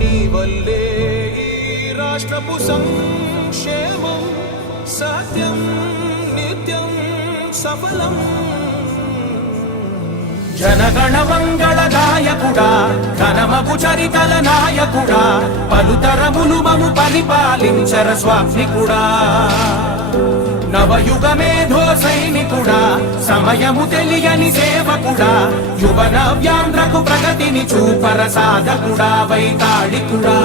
నీ వల్లే ఈ రాష్ట్రపు సంక్షేమం సత్యం నిత్యం సఫలం. జనగణ మంగళ గాయకుడా ఘనమగు చరితల నాయకుడా పలుతరములు మము పరిపాలించర స్వామికుడా. నవయుగ మేధో సైనికుడా సమయము తెలియని సేవకుడా యువన వ్యాంధ్రకు ప్రగతిని చూపర సాధకుడా వైతాళికుడా.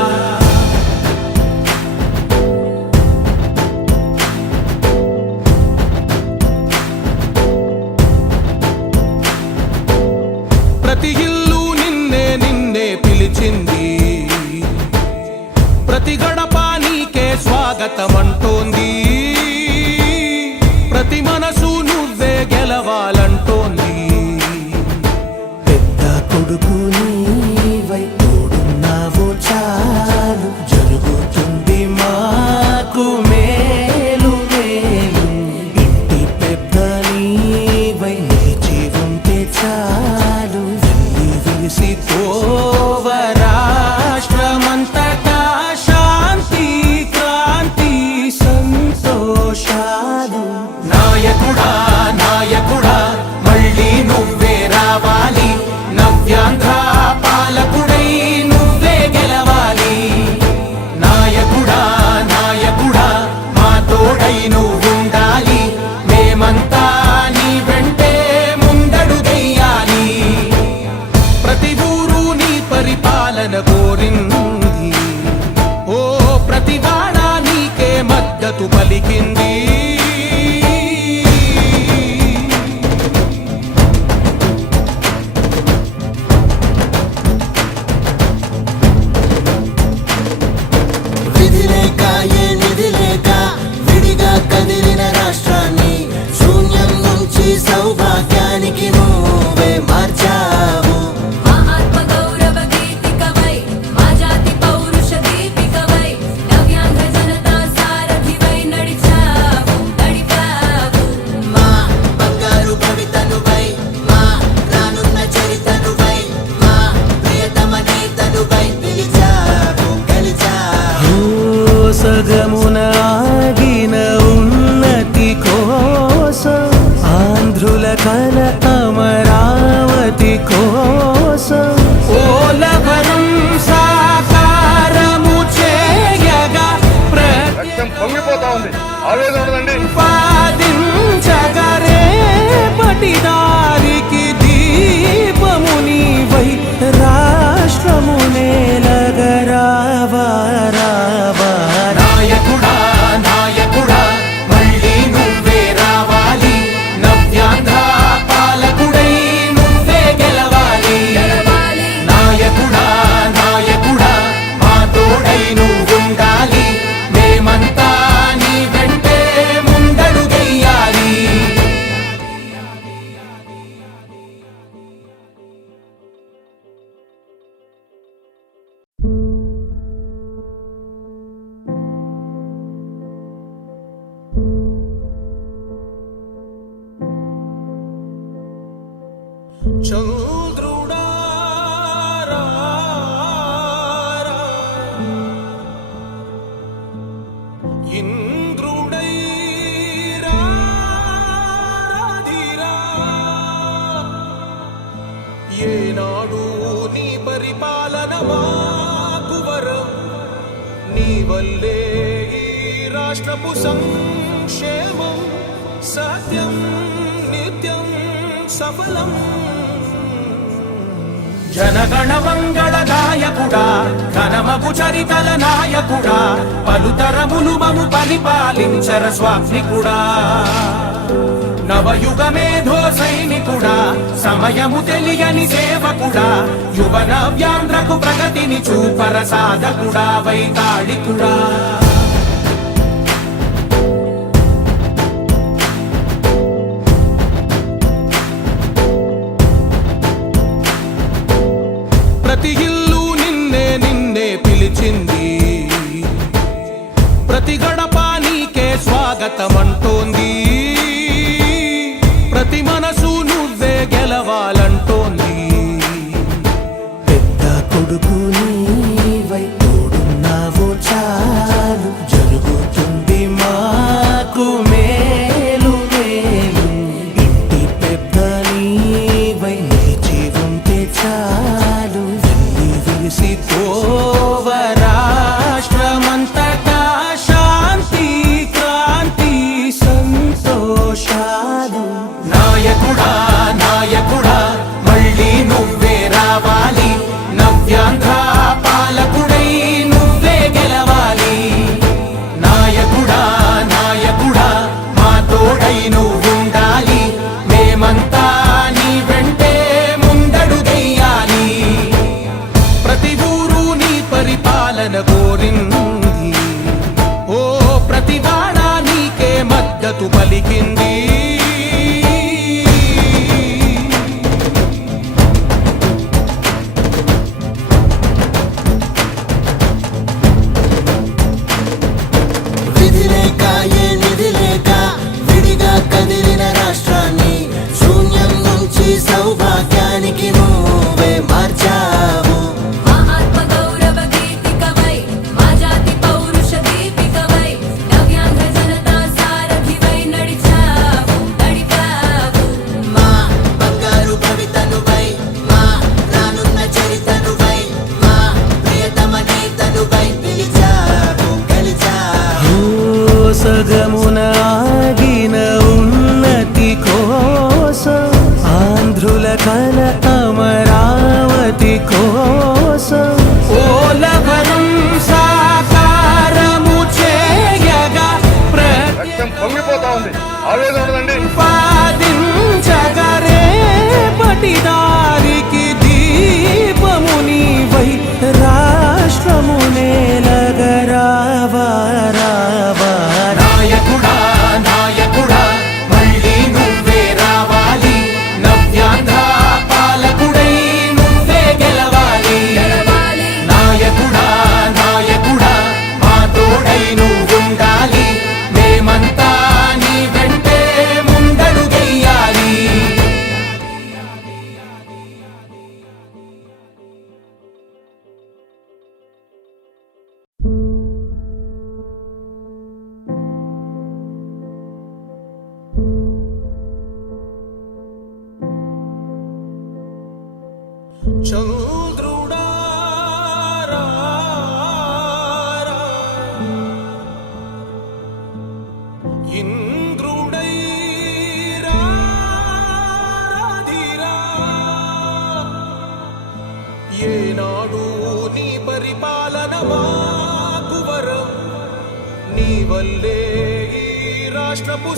ప్రతి ఇల్లు నిన్నే నిన్నే పిలిచింది, ప్రతి గడప నీకే స్వాగతమంటోంది, ప్రతి మనసు నువ్వే గెలవాలంటోంది. పెద్ద కొడుకు నీవై తోడున్నావు చాలు జరుగుతుంది మాకు మేలు మేలు. ఇంటి పెద్ద నీవై నిలిచి ఉంటే చాలు వెళ్ళి విరిసిపోవ రాష్ట్రమంతటా శాంతి క్రాంతి సంతోషాలు. నాయకుడా నాయకుడా మళ్ళీ నువ్వే రావాలి, నవ్యాంధ్ర పాలకుడై నువ్వే గెలవాలి. నాయకుడా నాయకుడా మా తోడై నువ్వుండాలి, మేమంతా నీ వెంటే ముందడుగెయ్యాలి. ప్రతి ఊరు నీ పరిపాలన కోరింది, ఓ ప్రతి వాడ నీకే మద్దతు పలికింది. విధి లేక ఏ నిధి లేక విడిగా కదిలిన రాష్ట్రాన్ని శూన్యం నుంచి సౌభాగ్యానికి నువ్వే మార్చావు. మా ఆత్మ గౌరవ గీతికవై మా జాతి పౌరుష దీపికవై నవ్యాంధ్ర జనతా సారథివై నడిచావు నడిపావు. మా బంగారు భవితనువై మా రానున్న చరితనువై మా ప్రియతమ నేతనువై పిలిచావు గెలిచావు. సగమున ఆగిన ఉన్నతి కోసం ఆంధ్రుల కల అమరావతి కోసం ఓలవరం సాకారము చేయగా రక్తం పొంగిపోతా ఉంది, ఆవేదన ఉండదండి. ప్రతిపాదించగరే పటిదారికి దీపము నీవై రాష్ట్రము నేలగరావా రావా. నాయకుడా నాయకుడా మళ్ళీ నువ్వే రావాలి, నవ్యాంధ్ర పాలకుడై నువ్వే గెలవాలి. నాయకుడా నాయకుడా మా తోడై నువ్వుండాలి, మేమంతా నీ వెంటే ముందడుగెయ్యాలి. చంద్రుడా రా రా, ఇంద్రుడై రాధిరా. ఏనాడు నీ పరిపాలన మాకు వరం, నీ వల్లే ఈ రాష్ట్రపు సంక్షేమం సత్యం నిత్యం సఫలం. జనగణ మంగళ గాయకుడా ఘనమగు చరితల నాయకుడా పలుతరములు మము పరిపాలించర స్వామికుడా. నవయుగ మేధో సైనికుడా సమయము తెలియని సేవకుడా యువన వ్యాంధ్రకు ప్రగతిని చూపర సాధకుడా వైతాళికుడా. ప్రతి ఇల్లు నిన్నే నిన్నే పిలిచింది, ప్రతి గడప నీకే స్వాగతమంటోంది, ప్రతి మనసు నువ్వే గెలవాలంటోంది. పెద్ద కొడుకు నీవై పరిపాలన మాకు వరం నీ వల్లే ఈ రాష్ట్రపు